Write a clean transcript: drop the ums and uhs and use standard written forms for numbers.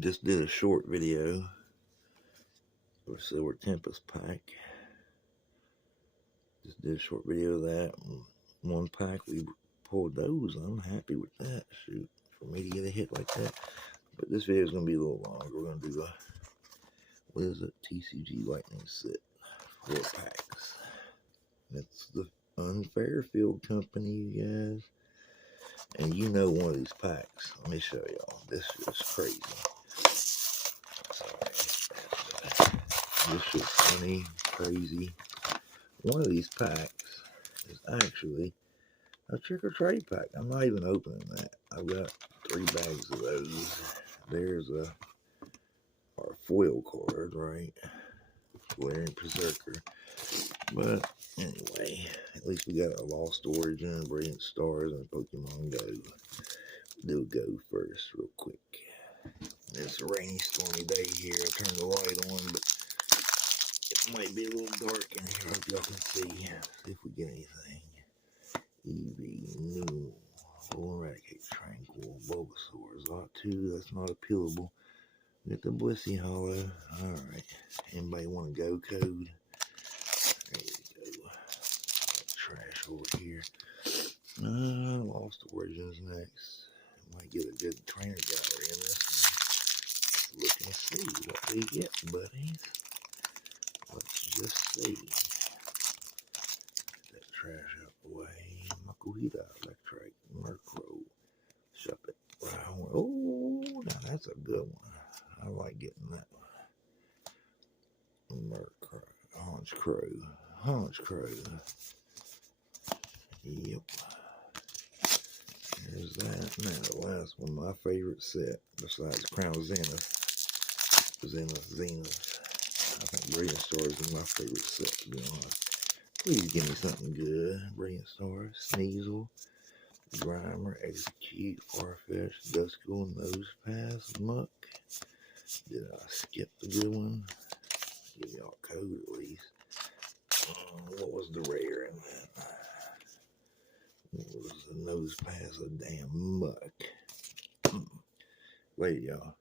Just did a short video for Silver Tempest pack. Just did a short video of that. One pack we pulled those. I'm happy with that. Shoot, for me to get a hit like that. But this video is going to be a little longer. We're going to do a, what is it? TCG Lightning set. 4 packs. That's the Unfair Field Company, you guys. And you know one of these packs. Let me show y'all. This is crazy. Sorry. This is funny, crazy. One of these packs is actually a trick or trade pack. I'm not even opening that. I've got 3 bags of those. There's our foil card, right? Wearing Berserker. But anyway, at least we got a Lost Origin, Brilliant Stars, and Pokemon Go. Do Go first, real quick. It's a rainy, stormy day here. I turned the light on, but it might be a little dark in here. I hope y'all can see. See if we get anything. Eevee, New, Full Eradicate, Tranquil, Bulbasaur, Zatu. That's not appealable. Get the Blissey Hollow. Alright. Anybody want a go code? There you go. Trash over here. Lost Origins next. Might get a good trainer gallery in this one. Let's look and see what we get, buddies. Let's just see. Get that trash out the way. Makuhita, Electrike, Murkrow, Shuppet. Oh, now that's a good one. I like getting that one. Murkrow, Honchkrow. Yep. There's that. Now the last one, my favorite set, besides Crown Zenith. Zenith. I think Brilliant Stars is my favorite set, to be honest. Please give me something good. Brilliant Stars, Sneasel, Grimer, Execute, Farfetch, Duskull, Nosepass, Muck. Did I skip the good one? Give y'all a code at least. What was the rare in that? What was the Nosepass? A damn Muck. Wait, y'all.